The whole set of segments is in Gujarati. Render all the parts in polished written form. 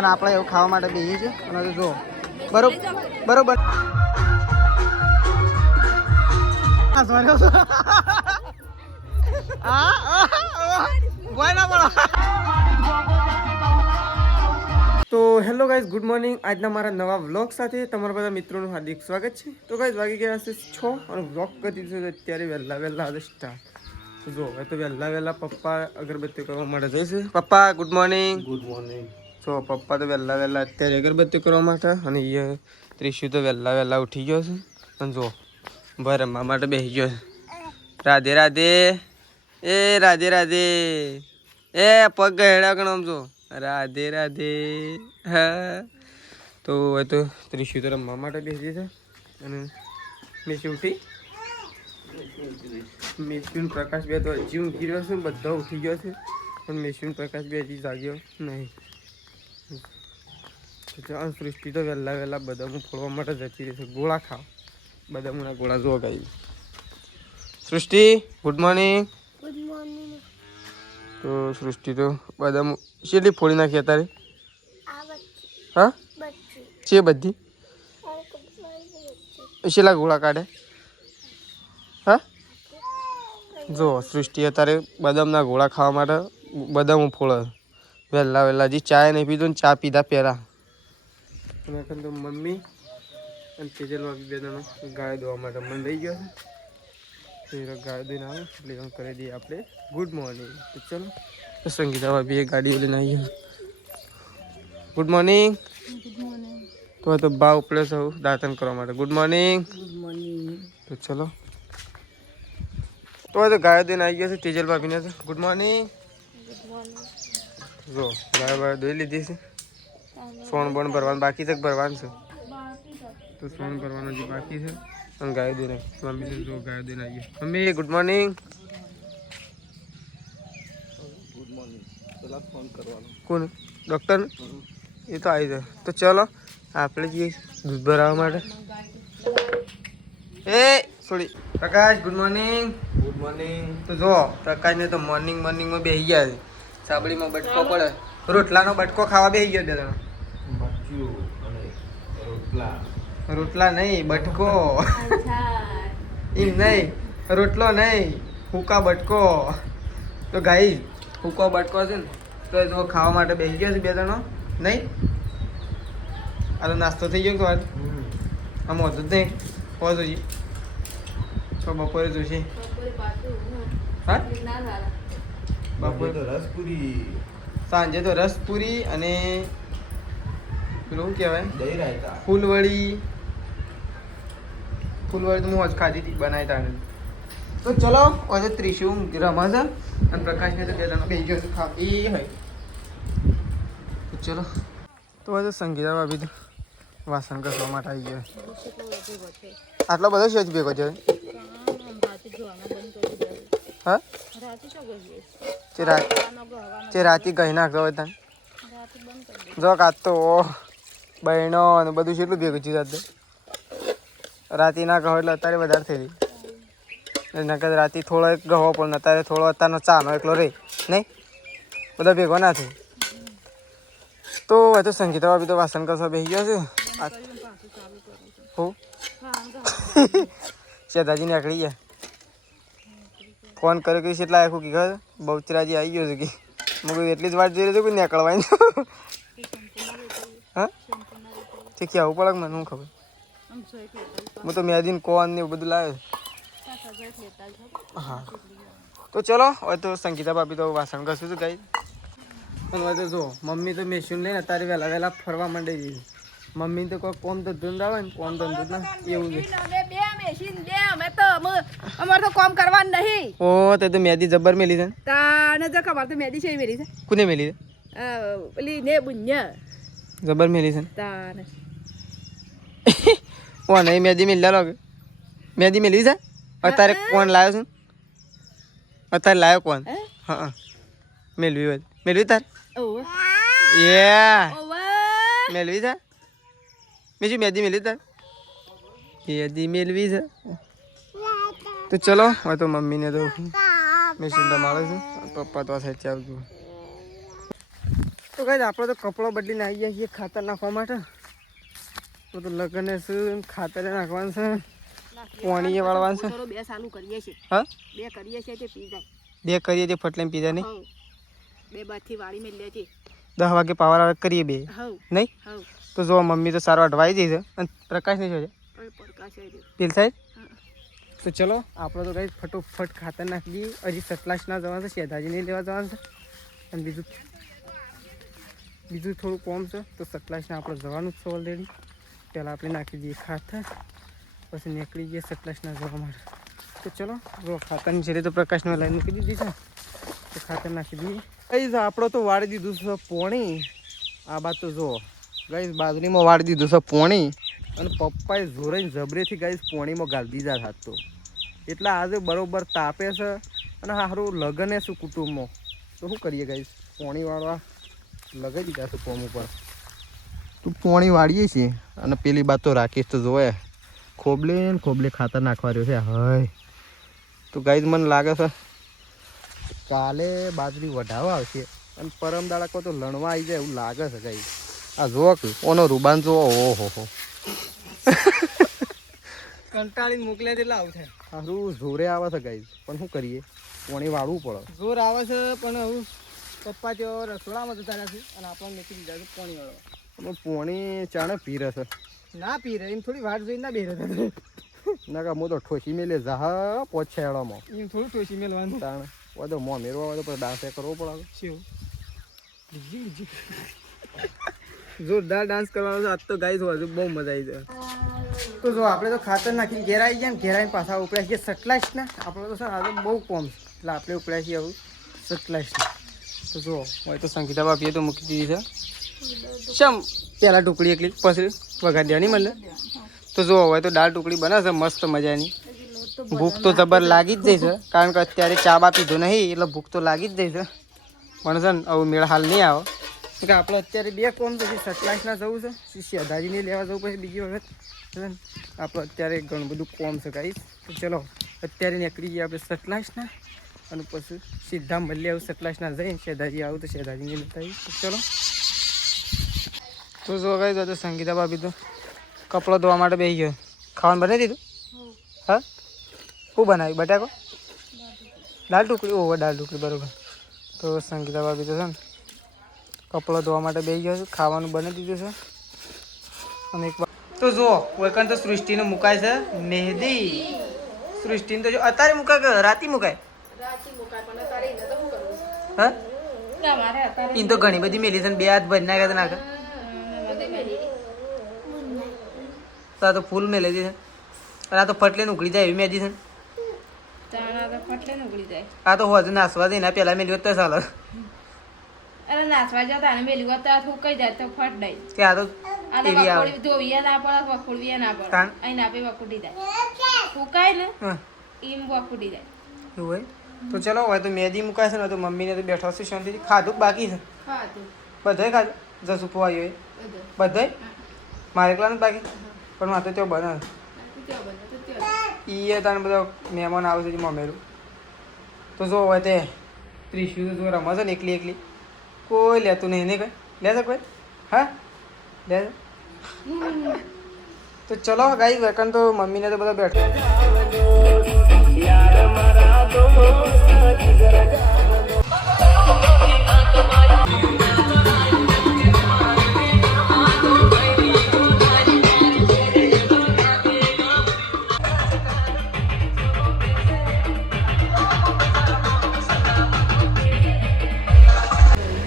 અને આપણે એવું ખાવા માટે બેસીએ છીએ અને જો બરોબર તો હેલો ગાઈઝ, ગુડ મોર્નિંગ. આજના મારા નવા વ્લોગ સાથે તમારા બધા મિત્રોનું હાર્દિક સ્વાગત છે. તો ગાઈઝ વાગી ગયા હશે 6 અને વ્લોગ કરી દીધું છે અત્યારે વહેલા આજે સ્ટાર્ટ. જો હવે તો વહેલા પપ્પા અગરબત્તી કરવા માટે જઈશે. પપ્પા ગુડ મોર્નિંગ. Good morning. જો પપ્પા તો વહેલા અત્યારે અગરબત્તી કરવા માટે અને એ ત્રિશુ તો વહેલા ઉઠી ગયો છે અને જો ભાઈ રમવા માટે બેસી ગયો છે. રાધે રાધે રાધે એ પગ ગહેડા ગણો જો રાધે રાધે. હા તો હવે તો ત્રિશુ તો રમવા માટે બેસી છે અને મેસી ઉઠી. મેસ્યુન પ્રકાશ બે તો હજી ઊંઘી રહ્યો છે, બધા ઉઠી ગયો છે પણ મેસ્યુન પ્રકાશ બે હજી જાગ્યો નહીં. સૃષ્ટિ તો વહેલા બદામું ફોડવા માટે જતી રહેશે. ગોળા ખાવ, બદામુના ગોળા જો ગાઈ. સૃષ્ટિ ગુડ મોર્નિંગ. Good morning. તો સૃષ્ટિ તો બદામ કેટલી ફોડી નાખી અત્યારે? હા છે બધી છેલ્લા ગોળા કાઢે. હા જો સૃષ્ટિ અત્યારે બદામના ગોળા ખાવા માટે બદામ ફોડે વહેલા હજી ચા નહીં પીધું ને ચા પીધા પહેલાં. તો મમ્મી અને તેજલમાં બી બે જણો ગાય દોવા માટે મન લઈ ગયો છે. ગાય દઈને આવે એટલે એમ કરી દઈએ આપણે ગુડ મોર્નિંગ. તો ચલો સંગીતા ભાભી એ ગાડી લઈને આવી ગયો. Good morning. તો બા ઉપડે સૌ દાંતન કરવા માટે. Good morning. તો ચલો તો ગાયો દઈને આવી ગયા છે તેજલ ભાભીને. તો ગુડ મોર્નિંગ. જો ગાય બાય દોઈ લીધી છે. સોન બોન ભરવાનું બાકી છે, ભરવાનું છે તો સોન ભરવાનું જે બાકી છે અને ગાય દઈને મમ્મી જો ગાય દઈને આવી ગયા. Mummy good morning. Good morning. પેલા ફોન કરવાનો કોને? ડૉક્ટર એ તો આવી જાય. તો ચલો આપણે જઈએ દૂધ ભરાવવા માટે. એ સોરી પ્રકાશ ગુડ મોર્નિંગ. Good morning. તો જો પ્રકાશને તો મોર્નિંગમાં બેસી ગયા છે. સાબડીમાં બટકો પડે, રોટલાનો બટકો ખાવા બેસી ગયો. દાદા રોટલા નહીં બટકો. એમ નહીં રોટલો નહીં, હુકા બટકો. તો ગાઈ હુકો બટકો છે ને તો જો ખાવા માટે બેસી ગયો છે બે જણો. નહીં આ તો નાસ્તો થઈ ગયો. તો આમ હોતું જ નહીં હોવા જોઈએ તો બપોરે જોશે. હા બપોરે તો રસપુરી, સાંજે તો રસપુરી અને પેલું શું કહેવાય દહીં રાયતા, ફૂલવડી તો હું જ ખાધી હતી બનાવી તારે. તો ચલો આજે ત્રિશુ રમા છે અને પ્રકાશને તો બે જણો બેસી ગયો છે ખા એ હોય. તો ચલો તો આજે સંગીતા ભાભી તો વાસણ ઘસવા માટે આવી ગયો. આટલો બધો શેજ ભેગો છે. હા રાતે ગઈ નાખતો હોય તને જો કાચતો બહેનો અને બધું કેટલું ભેગું છે. રાતે રાતે ના કહો એટલે અત્યારે વધારે થઈ ગઈ. એના કરતા રાતે થોડો એક ગહો પણ અત્યારે થોડો અત્યારનો ચાનો એકલો રહે નહીં, બધા ભેગો ના થાય. તો હવે તો સંગીતા ભાભી તો વાસણ ઘસવા બેસી ગયા છે. હું સેદાજી નીકળી ગયા. ફોન કર્યો કે કેટલા આખું કે ઘર બહુચરાજી આવી ગયો છે કે હું એટલી જ વાત જોઈ રહ્યો છું કે નીકળવાની. હા તે ક્યાં આવું પડે મને શું ખબર. હું તો મેદીન કોન ને એવું બધું લાવ્યો. હા તો ચલો હવે તો સંગીતા ભાભી તો વાસણ ઘસું છું ગાઈ. અને હવે તો જો મમ્મી તો મેશીન લઈને અત્યારે વહેલા ફરવા માંડી ગઈ. મમ્મી તો કોઈ કોમ તો ધંધો આવે ને કોમ ધંધો ના એવું છે. અમારે તો કામ કરવાનું નહીં. ઓ તે તો મેદી જબર મેલી છે. તાને જો ખબર તો મેદી છે મેલી છે. કોને મેલી છે? પેલી ને બુન્યા જબર મેલી છે. તાને ઓ નહીં મેદી મેલી લાગે. મેદી મેલી છે. અત્યારે કોણ લાવ્યો છે? અત્યારે લાવ્યો કોણ? હા મેલવી તાર મેલવી છે. બીજું મેદી મેલવી તાર મેદી મેલવી છે. તો ચલો હવે તો મમ્મીને તો મેશીન રમાડે છે, પપ્પા તો આ સાઈડ આવજો. તો ગાઈસ આપણે તો કપડો બદલીને આવી ગયા છીએ ખાતર નાખવા માટે. તો લગન શું ખાતર નાખવાનું છે, પાણી વાળવાનું છે. થોડો બે ચાલુ કરીએ છીએ. હા બે કરીએ છીએ તે પી જાય. બે કરીએ તે ફટલે પીધા નહીં. હઉ. બે બાથી વાળી મેલ્યા છે. 10 વાગે પાવર આવે કરીએ બે હઉ. નહીં. હઉ. તો જો મમ્મી તો સારો અડવાઈ દઈ છે અને પ્રકાશ નહીં જોજે પ્રકાશ આવી ગયો. પેલ સાઈડ. તો ચલો આપણે તો કઈ ફટોફટ ખાતર નાખી દઈએ. હજી સતલાશ ના જવાનું છે, શેધાજી નહીં લેવા જવાનું છે. અને બીજું થોડું કોમ છે તો સતલાશને આપણે જવાનું જ છે ઓલરેડી. પહેલાં આપણે નાખી દઈએ ખાતર, પછી નીકળી જઈએ સતલાશના જવા માટે. તો ચલો જો ખાતરની છેલ્લે તો પ્રકાશને લાઈન મૂકી દીધી છે, તો ખાતર નાખી દઈએ. ગાઈઝ આપણે તો વાળી દીધું છે પોણી. આ બાદ તો જુઓ ગાઈઝ બાજરીમાં વાળી દીધું છે પોણી, અને પપ્પાએ જોરાઈને જબરેથી ગાઈઝ પોણીમાં ગાળી દીધા હાથ તો. એટલે આજે બરોબર તાપે છે અને સારું લગને શું કુટુંબમાં. તો શું કરીએ ગાઈઝ, પોણી વાળવા લગાવી દીધા છે પોમ ઉપર. તું પોણી વાળીએ છીએ અને પેલી બાત તો રાખીશ તો જોવે ખોબલે ને ખોબલે ખાતર નાખવા રહ્યો છે. હાય તો ગાઈઝ મને લાગે છે કાલે બાજરી વઢાવા આવશે અને પરમ દાડા કો તો લણવા આવી જાય એવું લાગે છે ગાઈઝ. આ જોવો કે ઓનો રૂબાન જોવો. ઓહો હો કંટાળીને મોકલ્યા એટલે આવું થાય. સારું જોરે આવે છે ગાઈઝ, પણ શું કરીએ પોણી વાળવું પડે. જોર આવે છે પણ હું પપ્પા ત્યાં રસોડામાં જતા નથી અને આપણને નીકળી જાય છે પોણી વાળવા. અમે પોણી ચાણે પીરે છે. ના પીરે એમ થોડી વાર જોઈને ના બેરે ના કા હું તો ઠોસી મેલે જા પોછેડામાં એમ થોડું ઠોસી મેલવાનું તાણે બધો મોં મેરવા હોય તો પછી ડાન્સ કરવો પડે. શું બીજી જોરદાર ડાન્સ કરવાનો છે આજ તો ગાઈઝ. હજુ બહુ મજા આવી જાય. તો જો આપણે તો ખાતર નાખીને ઘેર આવી ગયા ને ઘેર આવીને પાછા ઉપડ્યા છીએ સટલાશના. આપણે તો સર આજે બહુ કોમ છે એટલે આપણે ઉપડ્યા છીએ આવું સટલાશના. તો જો હોય તો સંગીતા બાપીએ તો મૂકી દીધી છે. ચમ પહેલાં ટુકડી એકલી પછી વઘાર દેવાની મને. તો જો હોય તો દાળ ટુકડી બનાવશે મસ્ત મજાની. ભૂખ તો જબર લાગી જ જાય છે કારણ કે અત્યારે ચા બા પીધો નહીં એટલે ભૂખ તો લાગી જ જાય છે. પણ છે ને આવું મેળ હાલ નહીં આવે કે આપણે અત્યારે બે કોમ પછી સતલાશના જવું છે, શેધાજીને લેવા જવું પછી બીજી વખત. આપણે અત્યારે ઘણું બધું કોમ છે ગાઈસ. તો ચલો અત્યારે નીકળી જઈએ આપણે સતલાશના અને પછી સીધા મળીએ આવું સતલાશના જઈને શેધાજી આવું તો શેધાજીને લેતા આવીએ. તો ચલો તો જો ગાઈસ તો સંગીતા ભાભી તો કપડો ધોવા માટે બેસી ગયો. ખાવાનું બનાવી દીધું? હા શું બનાવ્યું? બટાકો દાળ ટુકડી. ઓહો દાળ ટુકડી બરાબર. તો સંગીતા ભાભી તો છે ને કપડો ધોવા માટે બેસી ગયો છે, ખાવાનું બનાવી દીધું છે. અને એક તો જુઓ વૈકણ તો સૃષ્ટિને મુકાય છે મહેંદી. સૃષ્ટિને તો જો અત્યારે મુકાય કે રાતી મુકાય? હા એને તો ઘણી બધી મેલી છે, બે હાથ ભરી નાખે નાખે તો આ તો ફૂલ મેલી છે અને આ તો ફટલે ઉકળી જાય એવી મેદી છે. આ તો હોજ નાસવા દે ને પેલા મેલી હોત તો ચાલે. અરે નાસવા જતા ને મેલી હોત તો ફૂકાઈ જાય તો ફટ દઈ કે આ તો એવી આવે ધોવીએ ના પડે વખોડવીએ ના પડે. અહીં આપે વખોડી જાય ફૂકાય ને એમ વખોડી જાય એવું હોય. તો ચલો હોય તો મેદી મુકાય છે ને તો મમ્મીને તો બેઠો છે શાંતિથી. ખાધું બાકી છે? બધાય ખાધું. જસ ઉપો આવ્યો એ બધાય મારે એકલા નથી બાકી પણ મારે તો ત્યાં બનાવે એ તાને બધા મહેમાન આવે છે મમેરું. તો જો હોય તે ત્રીસું તો રમે છે ને એકલી એકલી કોઈ લેતું નહીં. નહીં કઈ લે છે કોઈ? હા લે છે. તો ચલો ગાઈ વેકન તો મમ્મીને તો બધા બેઠો.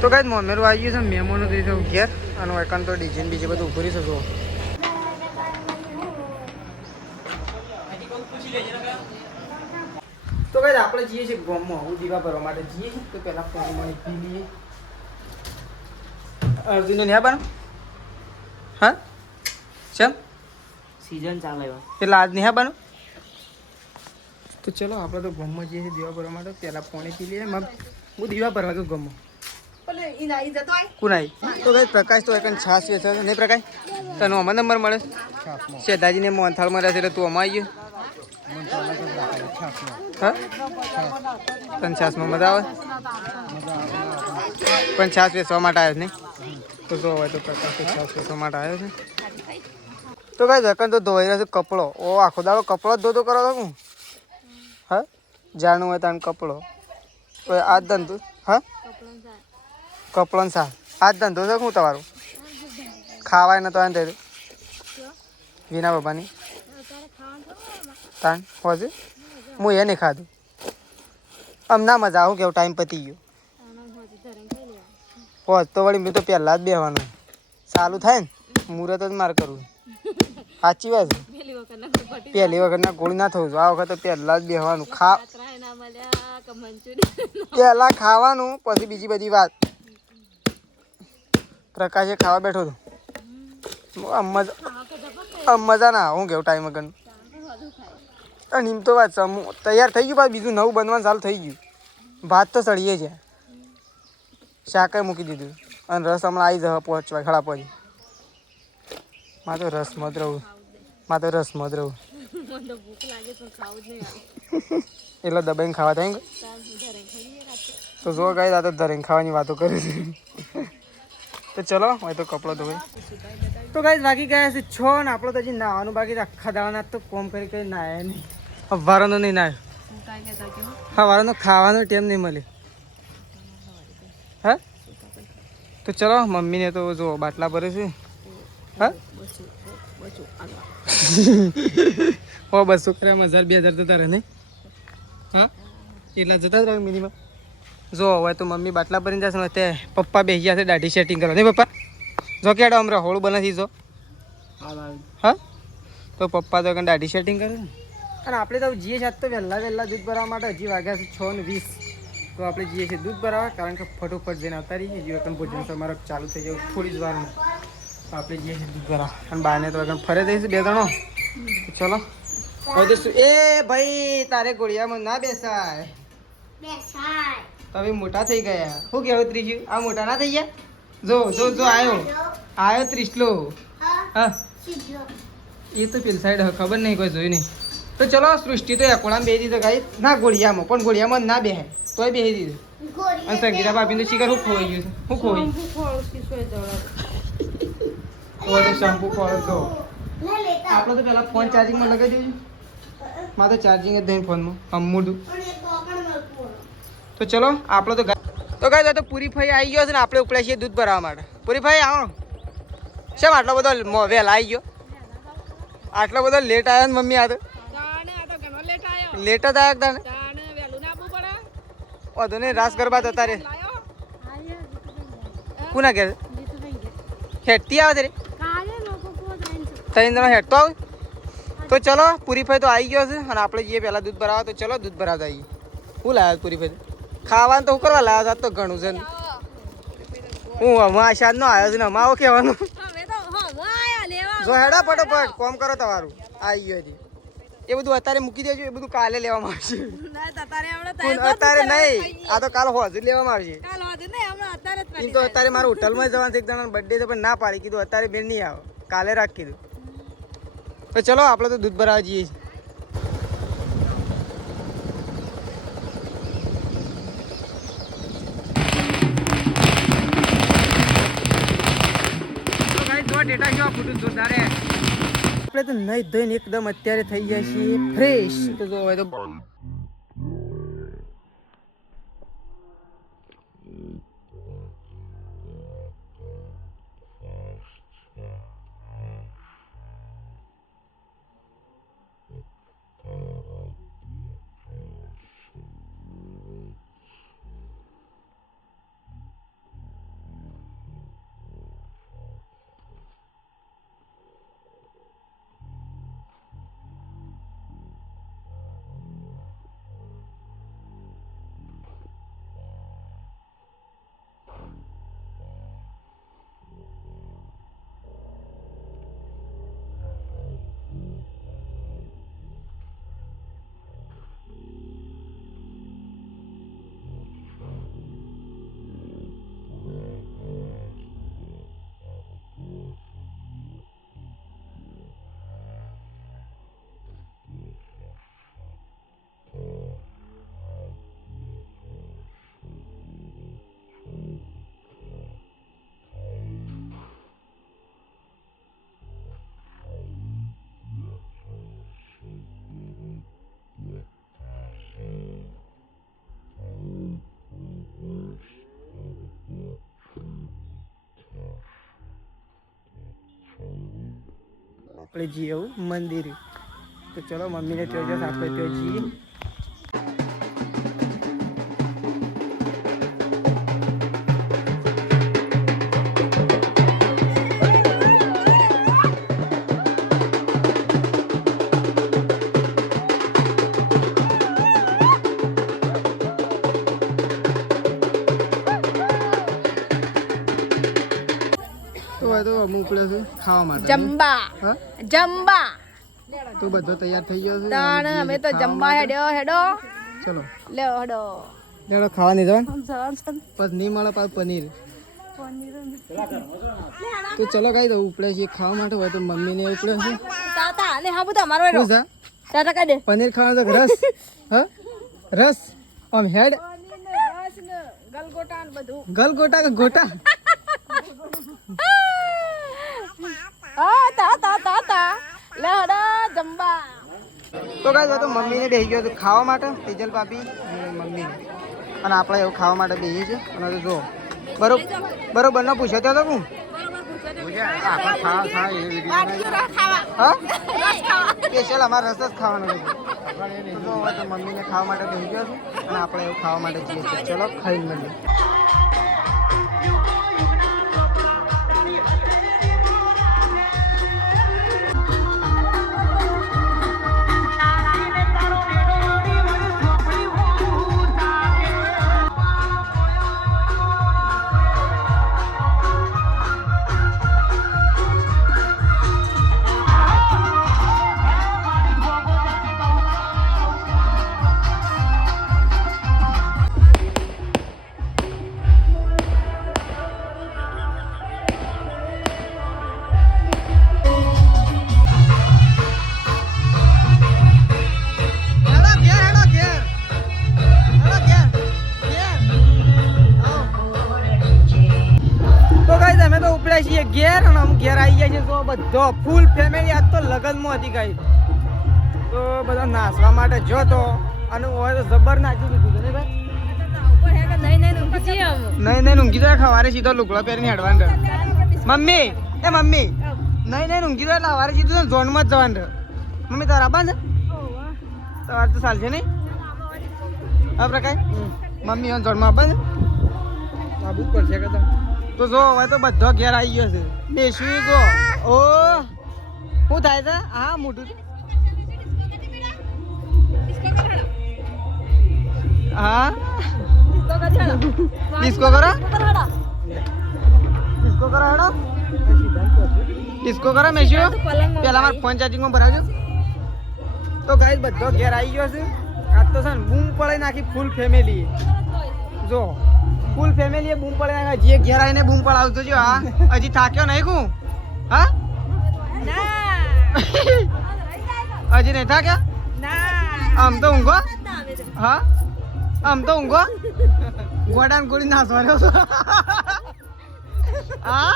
તો કાંઈ મમેરું આવી ગયું છે, મહેમાનો થઈ છે ઘેર અને એકાંત તો ડીજે બીજે બધું ઉભરી છે. જો તો કાંઈ આપણે જઈએ છીએ ગામમાં હું દીવા ભરવા માટે જઈએ છીએ. તો પહેલાં પાણી પી લઈએ. અર્જુનને ન્યા બનો હા ચમ સીઝન ચાલે એટલે આજ ન્યા બનો. તો ચલો આપણે તો ગામમાં જઈએ છીએ દીવા ભરવા માટે. પહેલાં પાણી પી લઈએ. હું દીવા ભરવા છું ગામમાં. કુનાઈ તો ભાઈ પ્રકાશ તો એક છાસ વેચે છે નહીં પ્રકાશ? તને આમાં નંબર મળે? શેઠાજીને મોહનથાળ મળે છે એટલે તું આમાં આવી ગયો. હા પણ છાસમાં મજા આવે પણ છાસ વેચવા માટે આવ્યો નહીં તો જો હોય તો પ્રકાશ તો છાસ વેચવા માટે આવ્યો છે તો કઈ ધકન તો ધોઈ રહ્યો છે કપડો ઓ આખો દાડો કપડો જ ધોતો કરો હું હા જાણું હોય તાન કપડો તો આ ધંધો હા કપડો સા આ ધંધો છે શું તમારું ખાવાય નતો આને થયું વિના બાબાની તાન હોજે હું એ નહીં ખાધું આમ ના મજા આવું કેવું ટાઈમ પતી ગયો હોજ તો વળી મેં તો પહેલાં જ બેસવાનું ચાલુ થાય ને મુહૂર્ત જ મારે કરવું સાચી વાત છે પહેલી વખત ના ગોળી ના થવું આ વખત તો પહેલાં જ બેસવાનું પહેલાં ખાવાનું પછી બીજી બધી વાત પ્રકાશે ખાવા બેઠો હતો મજા ના હું કેવું ટાઈમ વગર અને એમ તો વાત છે તૈયાર થઈ ગયું પાછું બીજું નવું બનવાનું ચાલુ થઈ ગયું ભાત તો સળીએ છે શાકે મૂકી દીધું અને રસ હમણાં આવી જવા પહોંચવા ખડા પહોંચી માં તો રસ મત રહું એટલે દબાઈને ખાવા થાય તો જો ગાય આ તો ધરીને ખાવાની વાતો કરે છે તો ચલો હોય તો કપડો ધોવે તો ગાય વાગી ગયા છે 6 ને આપણો તો હજી નાવાનું બાકી આખા દાવાના તો કોમ કરી નાયા નહીં વારાનો નહીં નાયો હા વારાનો ખાવાનો ટાઈમ નહીં મળે હા તો ચલો મમ્મીને તો જો બાટલા ભરે છે હા ઓ 200 કર્યામાં 1000 2000 જતા રહે નહીં હા એટલા જતા જ રહે મિનિમમ જો હવે તો મમ્મી બાટલા ભરીને જશે ને તે પપ્પા બેસી ગયા છે દાઢી સેટિંગ કરવા નહીં પપ્પા જો કેડો હમણાં હોળ બનાવી જો હા તો પપ્પા તો દાઢી સેટિંગ કરે અને આપણે તો જઈએ છીએ આજ તો વહેલા દૂધ ભરવા માટે હજી વાગ્યા છે 6:20 તો આપણે જઈએ છીએ દૂધ ભરાવા કારણ કે ફટોફટ જઈને આવતા રહીએ હજી વખત ભોજન તમારો ચાલુ થઈ જાય થોડી જ વારમાં તો આપણે જઈએ છીએ દૂધ ભરાવા અને બાને તો વખત ફરે જઈશું 2 જણો ચલો હવે તો એ ભાઈ તારે ગોળિયામાં ના બેસાય તમે મોટા થઈ ગયા શું કહેવું ત્રીજું આ મોટા ના થઈ ગયા જો આવ્યો ત્રીસલો હા એ તો પેલી સાઈડ ખબર નહીં કોઈ જોયું નહીં તો ચલો સૃષ્ટિ તો એકોડામાં બેસી દીધો ગાઈ ના ગોળિયામાં પણ ગોળિયામાં ના બેહે તોય બેસી દીધું અને સંગીતા ભાભી તો શિકાર શું ખોવાઈ ગયું છે શું શેમ્પુ ખોળો તો આપણે તો પેલા ફોન ચાર્જિંગમાં લગાવી દેજો મારે તો ચાર્જિંગ જ નહીં ફોનમાં અમૂડું તો ચલો આપણો તો ગાય તો પૂરી ફાઈ આવી ગયો છે ને આપણે ઉપડ્યા છીએ દૂધ ભરાવા માટે પૂરી ફાઈ આવો શેમ આટલો બધો વહેલા આવી ગયો આટલો બધો લેટ આવ્યો ને મમ્મી આ તો લેટ જ આવ્યા તાને વાંધો નહીં રાસ ગરબા થતા રે કોના ઘેર હેઠતી આવે રે 3 જણા હેઠતો આવ તો ચલો પૂરી ફાઈ તો આવી ગયો છે અને આપણે જઈએ પહેલાં દૂધ ભરાવા તો ચલો દૂધ ભરાવતા આવીએ શું લાવ્યા પૂરી ફાઈ ખાવાનું તો શું કરવા લાવ્યા તો ઘણું છે હું હમણાં આશાદ નો આવ્યો છું ને હમણાં આવો કહેવાનું જો હેડા ફટોફટ કોમ કરો તમારું આવી ગયો હજી એ બધું અત્યારે મૂકી દેજો એ બધું કાલે લેવામાં આવશે અત્યારે નહીં આ તો કાલ હોજુ લેવામાં આવશે એમ તો અત્યારે મારે હોટલમાં જવાનું છે એક જણાનો બર્થડે છે પણ ના પાડી કીધું અત્યારે બેન નહીં આવે કાલે રાખ કીધું તો ચલો આપણે તો દૂધ ભરાવા જઈએ છીએ આપણે તો નહીં ધોઈને એકદમ અત્યારે થઈ ગયા છીએ ફ્રેશ તો જો હવે તો આપણે જઈએ એવું મંદિર. તો ચલો મમ્મીને ત્યાં જશે, આપણે ત્યાં જઈએ. તો હવે તો અમુક ઉપડે છે ખાવા માટે. જંબા હા જંબા તો બધો તૈયાર થઈ ગયો છે. તાણ અમે તો જંબા હેડો હેડો ચલો લે હેડો લેડો ખાવા નહીં જવાનું. પછી નહીં મળે પાછું પનીર. તો ચલો ગાઈ દો ઉપડે છે ખાવા માટે. હોય તો મમ્મીને ઉપડે છે તાતા લે હા બધા મારો શું છે? તાતા કાઢે પનીર ખાવાનું તો રસ. હા રસ આમ હેડ ગલગોટા ને બધું ગલગોટા કે ગોટા. તાતા લે હેડો જંબા. તો ગાઈ તો મમ્મીને બેસી ગયો હતું ખાવા માટે. તેજલ ભાભી અને મમ્મી અને આપણે એવું ખાવા માટે બેસીએ છીએ. અને તો જો બરોબર ન પૂછ્યો તો હું હા સ્પેશિયલ અમારે રસ જ ખાવાનો છે. તો હવે તો મમ્મીને ખાવા માટે બેસી ગયો છું અને આપણે એવું ખાવા માટે જઈએ છીએ. ચલો ખાઈને મળીએ. છીએ ઘેર અને અમે ઘેર આવી ગયા છીએ. તો બધો ફૂલ ફેમિલી આજ તો લગનમાં હતી ગાઈ. તો બધા નાચવા માટે જો તો અને હોય તો જબર નાચી દીધું ને ભાઈ. નહીં ઊંઘી તો સવારે સીધો લુગડો પહેરીને હેડવાનું રહે. મમ્મી મમ્મી નહીં ઊંઘી તો એટલે સવારે સીધું ઝોનમાં જ જવાનું રહે. મમ્મી તારા આબા છે તમારે તો ચાલશે નહીં આ પ્રકાર. મમ્મી ઝોનમાં આબા છે આબુ જ પડશે કદાચ. તો જો હવે તો બધો ઘેર આવી ગયો છે. બેસવી ગો ઓ શું થાય છે? હા મોટું હા ડિસ્કો કરો હેડો ડિસ્કો કરો મેશ્યો. પેલા મારે ફોન ચાર્જિંગમાં ભરાવજો. તો ગાઈસ બધો ઘેર આવી ગયો છે. આજ તો છે ને બૂમ પડાઈ નાખી ફૂલ ફેમિલી. જો ફૂલ ફેમિલી બૂમ પડે જે ઘેર આવીને બૂમ પડાવતો જો. હા હજી થાક્યો નહીં હું? હા હજી નહીં થાક્યા? આમ તો ઊંઘો. હા આમ તો ઊંઘો. ગોડાને ગોળી નાસવાનો હા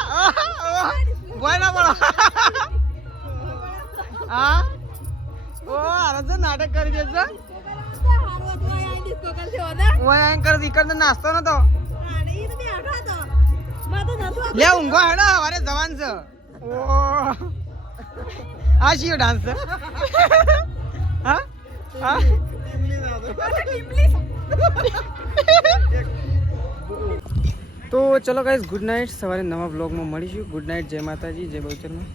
ગોય ના પડો. હા ઓ આરે તો નાટક કરી દેજો. ઓય આઈ કર દીકર નાસ્તો નતો લે ઊંઘો હેડો હવારે જવાન છે. ઓ આ શિયો ડાન્સ છે. હા હા તો ચલો ગાઈસ ગુડ નાઇટ. સવારે નવા વ્લોગમાં મળીશું. Good night. જય માતાજી, જય બહુચરમાં.